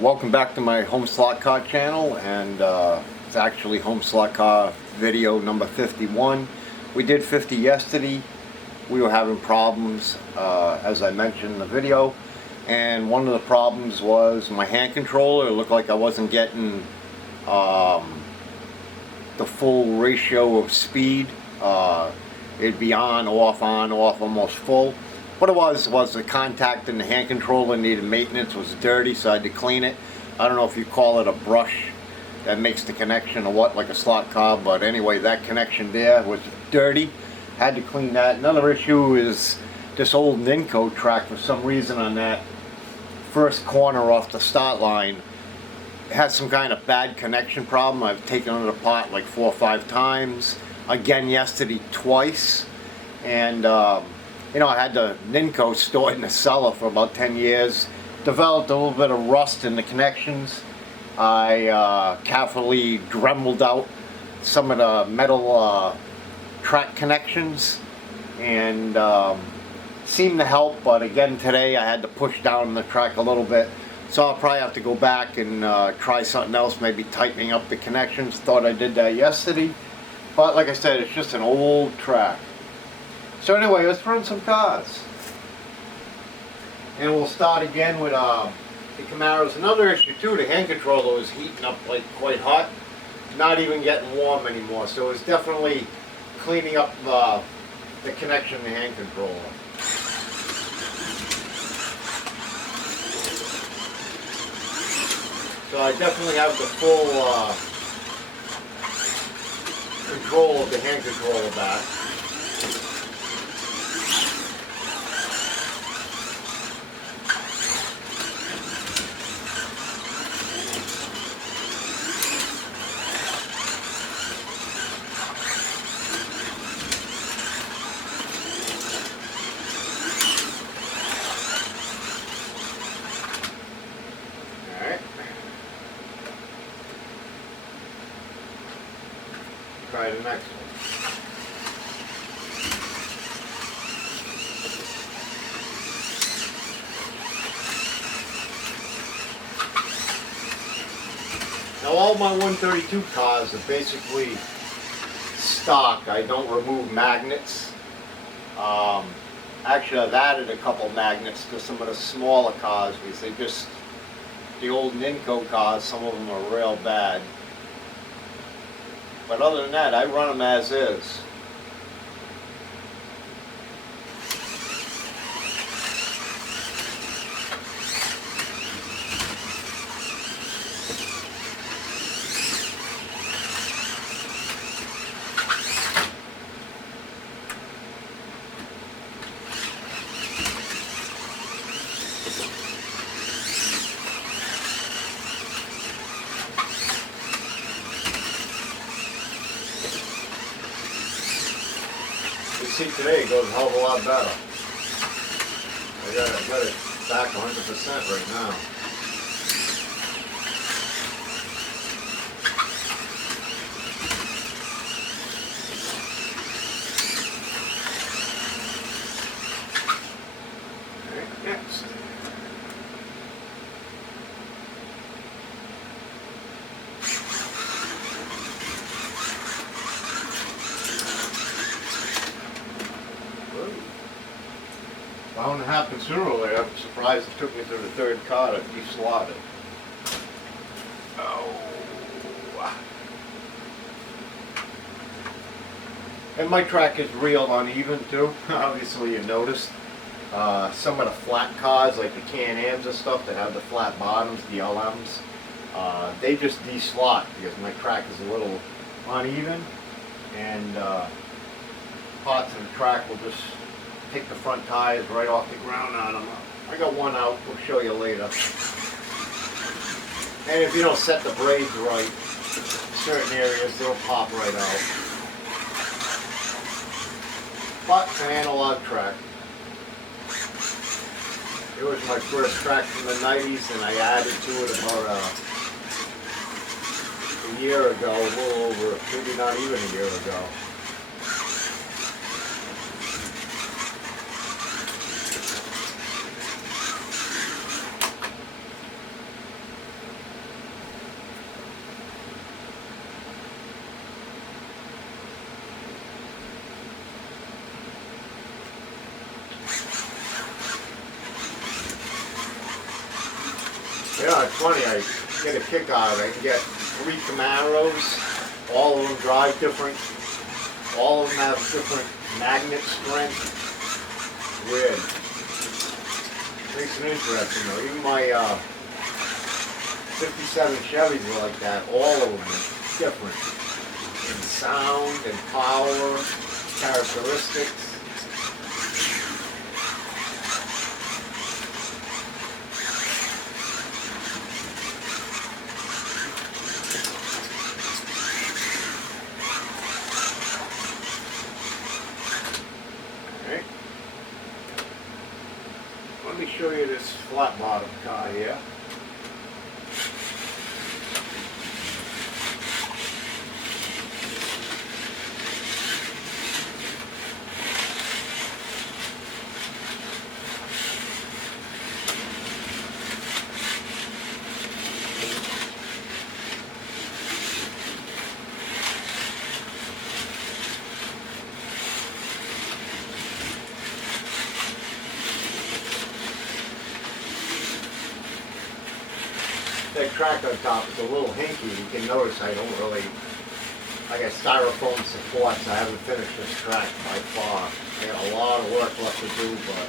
Welcome back to my home slot car channel, and it's actually home slot car video number 51. We did 50 yesterday. We were having problems, as I mentioned in the video, and one of the problems was my hand controller. It looked like I wasn't getting the full ratio of speed. It'd be on, off, almost full. What it was the contact in the hand controller needed maintenance, was dirty, so I had to clean it. I don't know if you call it a brush that makes the connection or what, like a slot car, but anyway, that connection there was dirty. Had to clean that. Another issue is this old Ninco track, for some reason on that first corner off the start line, it has some kind of bad connection problem. I've taken it apart like 4 or 5 times. Again yesterday twice. And you know, I had the Ninco stored in the cellar for about 10 years. Developed a little bit of rust in the connections. I carefully dremeled out some of the metal track connections, and seemed to help. But again today I had to push down the track a little bit. So I'll probably have to go back and try something else, maybe tightening up the connections. Thought I did that yesterday. But like I said, it's just an old track. So anyway, let's run some cars. And we'll start again with the Camaros. Another issue too, the hand controller was heating up like quite hot. Not even getting warm anymore. So it's definitely cleaning up the connection in the hand controller. So I definitely have the full control of the hand controller back. Try the next one. Now all my 132 cars are basically stock. I don't remove magnets. Actually I've added a couple magnets to some of the smaller cars because they just, the old Ninco cars, some of them are real bad. But other than that, I run them as is. See, today it goes a hell of a lot better. I got it back 100% right now. Alright, next. Bound to happen sooner or later. I'm surprised it took me through the third car to de-slot it. Oh. And my track is real uneven too. Obviously you noticed. Some of the flat cars, like the Can-Ams and stuff that have the flat bottoms, the LMs, they just de-slot because my track is a little uneven, and parts of the track will just take the front tires right off the ground on them. I got one out, we'll show you later. And if you don't set the braids right, certain areas they'll pop right out. But an analog track. It was my first track from the 90s, and I added to it about a year ago, a little over, maybe not even a year ago. You know, it's funny, I get a kick out of it. I can get 3 Camaros, all of them drive different, all of them have different magnet strength. Weird. Makes it interesting though. Even my 57 Chevys are like that. All of them are different in sound and power, characteristics. Let me show you this flat bottom car here. That track on top is a little hinky. You can notice I don't really, I got styrofoam supports. I haven't finished this track by far. I got a lot of work left to do, but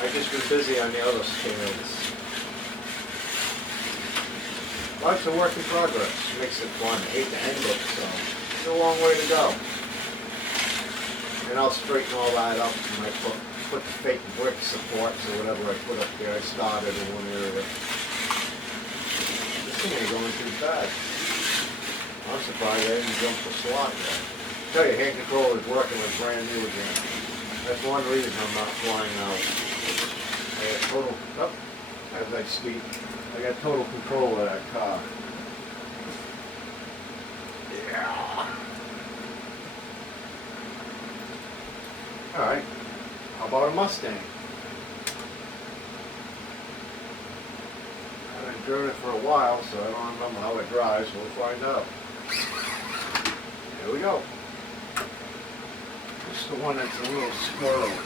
I just been busy on the other scales. But it's a work in progress. Makes it fun. I hate to end it, so it's a long way to go. And I'll straighten all that up and I put the fake brick supports or whatever I put up there. I started in one area. This thing ain't going too fast. I'm surprised I didn't jump the slot yet. I tell you, hand control is working like brand new again. That's one reason I'm not flying out. I got total, as I speak, I got total control of that car. Yeah. Alright. How about a Mustang? I haven't driven it for a while, so I don't remember how it drives. We'll find out. Here we go. This is the one that's a little squirrely.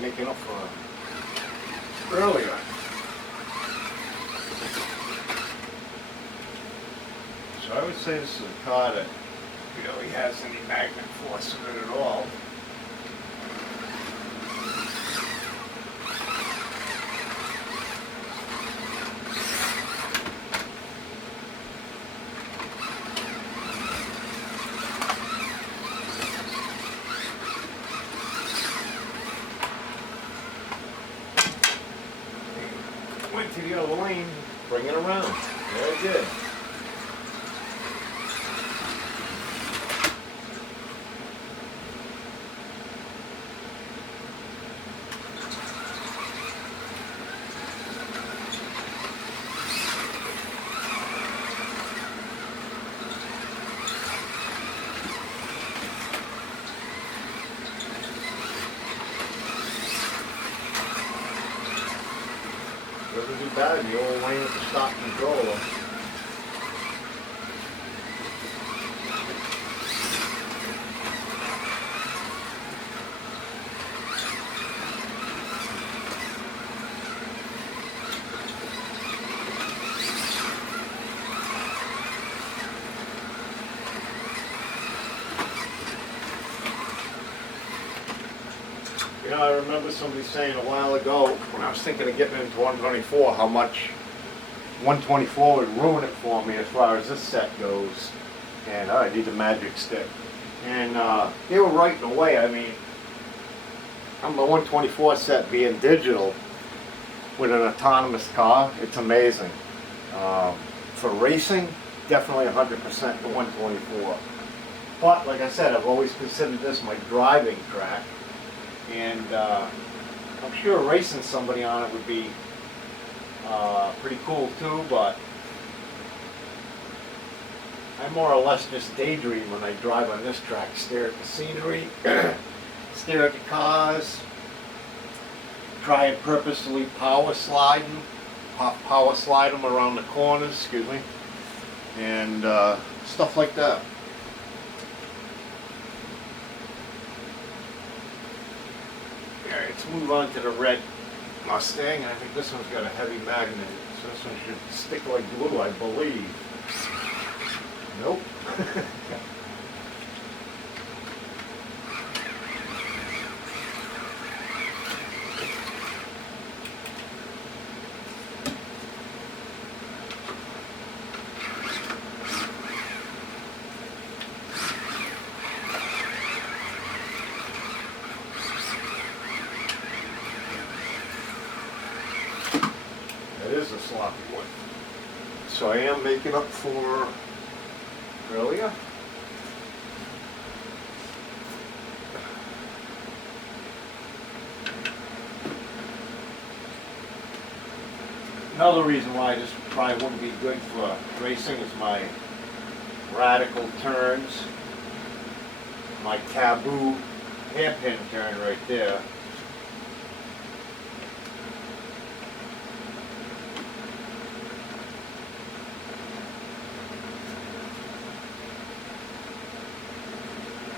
Making up for earlier. So I would say this is a car that really has any magnet force in it at all. Went to the other lane, bring it around. Very good. Doesn't do bad in the old lane with the stop controller. You know, I remember somebody saying a while ago when I was thinking of getting into 124 how much 124 would ruin it for me as far as this set goes. And I need the magic stick. And they were right in a way. I mean, on the 124 set being digital with an autonomous car, it's amazing. For racing, definitely 100% the 124. But like I said, I've always considered this my driving track. And I'm sure racing somebody on it would be pretty cool too, but I more or less just daydream when I drive on this track, stare at the scenery, stare at the cars, try and purposely power slide them around the corners, excuse me, and stuff like that. Alright, let's move on to the red Mustang. I think this one's got a heavy magnet, so this one should stick like glue, I believe. Nope. That is a sloppy one. So I am making up for earlier. Another reason why this probably wouldn't be good for racing is my radical turns, my taboo hairpin turn right there.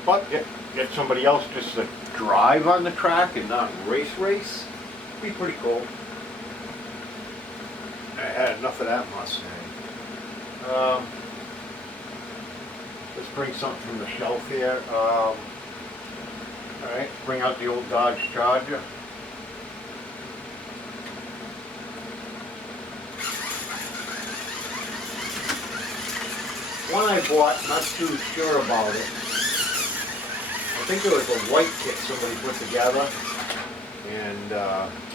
But get somebody else just to drive on the track and not race, it'd be pretty cool. I had enough of that Mustang. Let's bring something from the shelf here. Alright, bring out the old Dodge Charger. One I bought, not too sure about it. I think it was a white kit somebody put together, and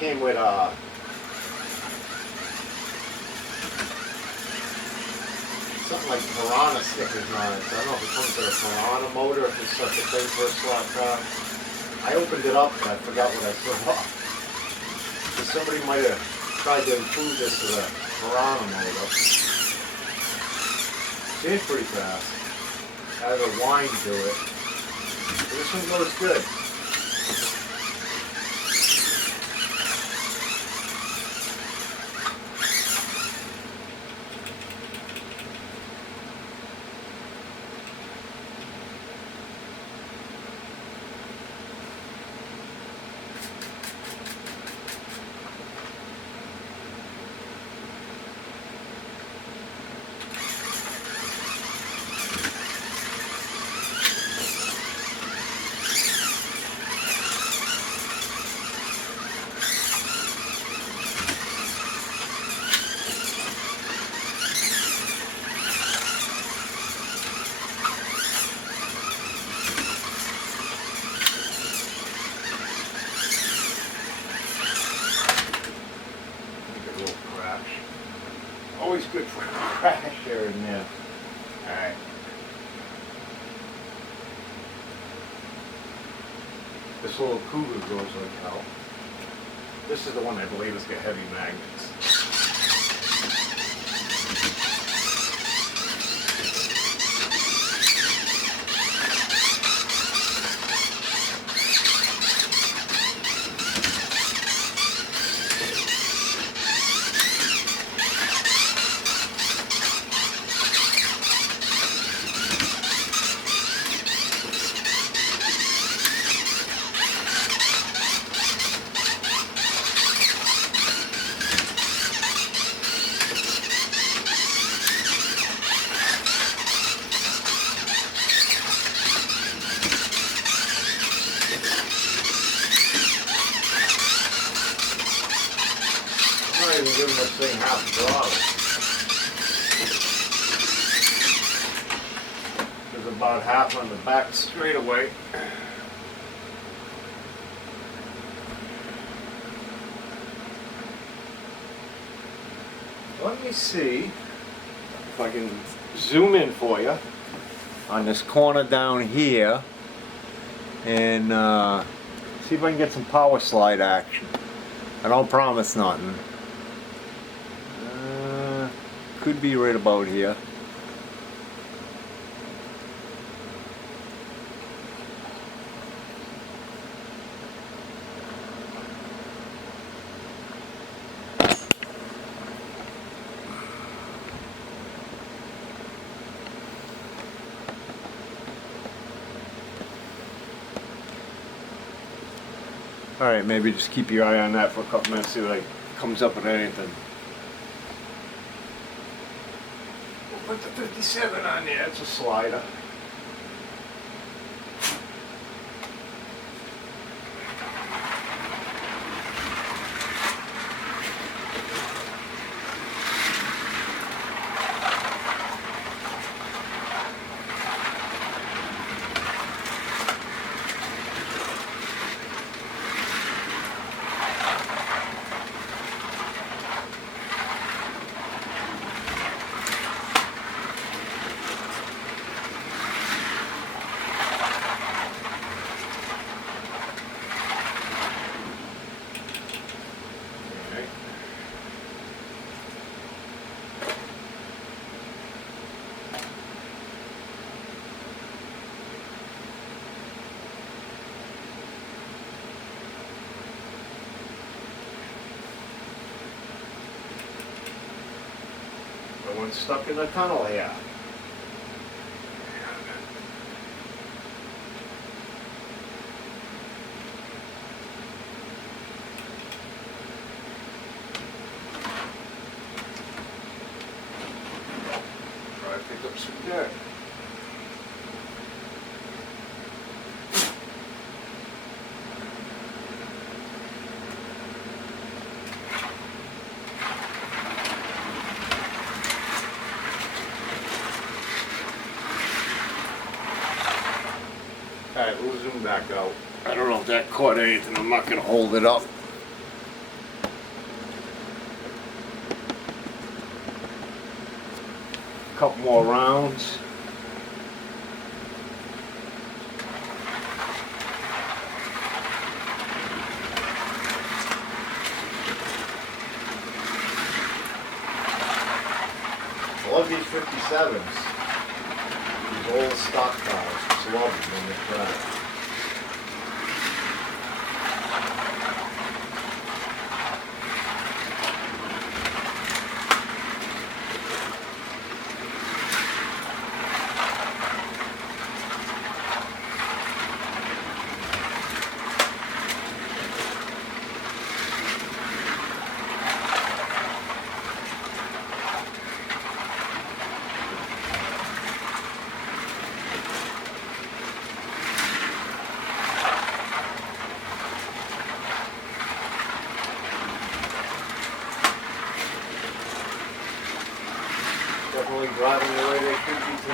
came with something like Piranha stickers on it. So I don't know if it comes with a Piranha motor, if it's such a thing for a slot car. I opened it up and I forgot what I saw. So somebody might have tried to include this with a Piranha motor. It's pretty fast. Has a whine to it. This one goes good. Always good for a crash here and there. Alright. This little Cougar goes like hell. This is the one I believe has got heavy magnets. I'm not even giving this thing half throttle. There's about half on the back straightaway. Let me see if I can zoom in for you on this corner down here and see if I can get some power slide action. I don't promise nothing. Could be right about here. Alright, maybe just keep your eye on that for a couple minutes, see what comes up with anything. We'll put the 57 on there, it's a slider. The one stuck in the tunnel here. Try to pick up some dirt. Alright, we'll zoom back out. I don't know if that caught anything, I'm not going to hold it up. A couple more rounds. I love these 57s. These old stock cars. Just love them when they crash. Definitely driving the way they should be